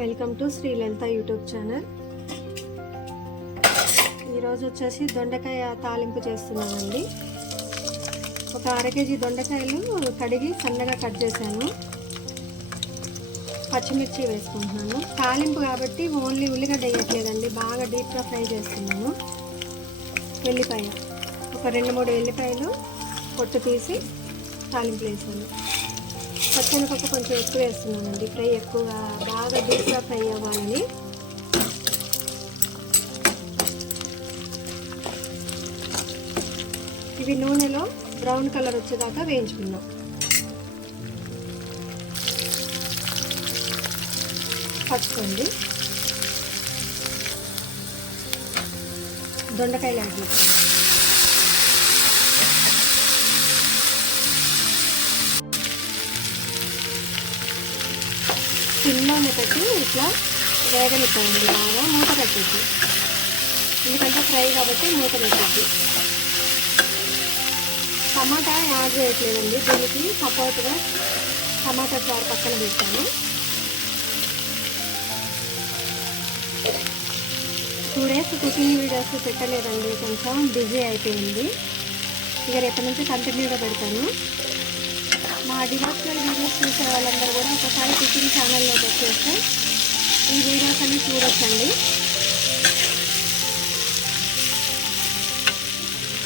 Welcome to Shri Lalitha YouTube channel. ఈరోజు వచ్చేసి దొండకాయ తాలింపు చేస్తున్నానండి. ఒక అర కేజీ దొండకాయలు కడిగి సన్నగా కట్ చేశాను. పచ్చిమిర్చి వేసుకుంటున్నాను. తాలింపు కాబట్టి ఓన్లీ ఉల్లిగడ్డ వేయట్లేదండి, బాగా డీప్గా ఫ్రై చేస్తున్నాను. ఎల్లిపాయ ఒక 2-3 ఎల్లిపాయలు పొట్టు తీసి తాలింపు వేసాను. పచ్చనిపప్పు కొంచెం ఎక్కువ వేస్తున్నానండి, ఫ్రై ఎక్కువగా బాగా డీప్గా ఫ్రై అవ్వాలని. ఇవి నూనెలో బ్రౌన్ కలర్ వచ్చేదాకా వేయించుకుందాం. పచ్చుకోండి. దొండకాయలు యాడ్ చేసుకోండి. సిమ్లోనే పెట్టి ఇట్లా వేగనిద్దామండి. బాగా మూత పెట్టద్దు, ఎందుకంటే ఫ్రై కాబట్టి మూత పెట్టద్దు. టమాటా యాడ్ చేయట్లేదండి, దీనికి సపోర్ట్గా టమాటా చారు పక్కన పెట్టాను. 2 డేస్ కుకింగ్ వీడియోస్ పెట్టలేదండి, కొంచెం బిజీ అయిపోయింది. ఇక రేపటి నుంచి కంటిన్యూగా పెడతాను. మా డివోషనల్ వీడియోస్ చూసే వాళ్ళందరూ కూడా ఒకసారి కుకింగ్ ఛానల్లోకి వచ్చేస్తే ఈ వీడియోస్ అన్ని చూడొచ్చండి.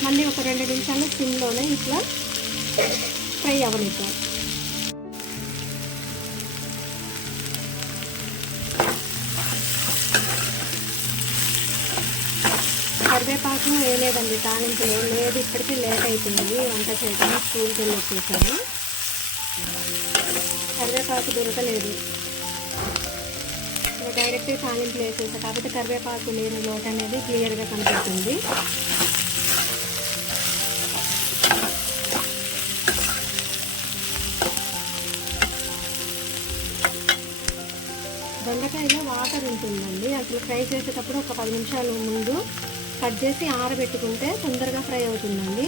మళ్ళీ ఒక 2 నిమిషాలు సిమ్లోనే ఇట్లా ఫ్రై అవ్వనిద్దాం. కరివేపాకు వేయలేదండి తాలింపులో, లేదు ఇప్పటికీ లేట్ అయిపోయింది వంట చేయడం, స్కూల్కి వెళ్ళి వచ్చేసాను. కరివేపాకు దొరకలేదు, డైరెక్ట్గా తాలింపులు వేసేసా కాబట్టి కరివేపాకు లేని లోటు అనేది క్లియర్గా కనిపిస్తుంది. దొండకాయలో వాటర్ ఉంటుందండి, అసలు ఫ్రై చేసేటప్పుడు ఒక 10 నిమిషాల ముందు కట్ చేసి ఆరబెట్టుకుంటే తొందరగా ఫ్రై అవుతుందండి.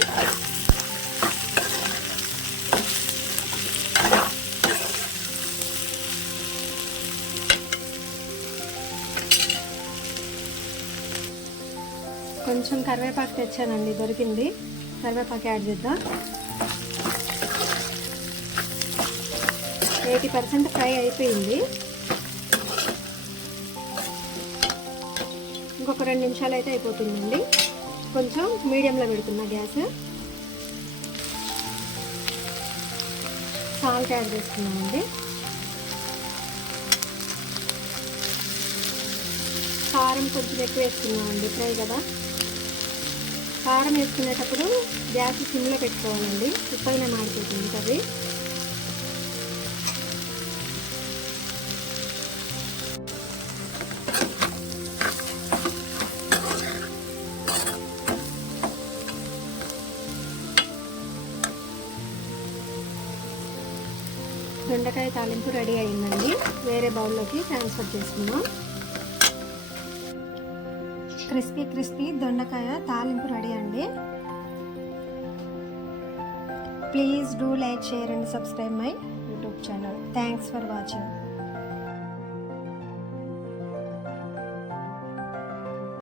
కొంచెం కరివేపాకు తెచ్చానండి, దొరికింది. కరివేపాకు యాడ్ చేద్దాం. 80% ఫ్రై అయిపోయింది. ఇంకొక 2 నిమిషాలు అయితే అయిపోతుందండి. కొంచెం మీడియంలో పెడుతున్నా గ్యాస్. సాల్ట్ యాడ్ చేస్తున్నామండి. కారం కొంచెం ఎక్కువ వేస్తున్నామండి, ఫ్రై కదా. కారం వేసుకునేటప్పుడు గ్యాస్ సిమ్లో పెట్టుకోవాలండి, ఉప్పైనా మాడిపోతుంది కర్రీ. దొండకాయ తాలింపు రెడీ అయిందండి, వేరే బౌల్లోకి ట్రాన్స్ఫర్ చేసుకుందాం. క్రిస్పీ దొండకాయ తాలింపు రెడీ అండి. Please do like, share and subscribe my YouTube channel. Thanks for watching.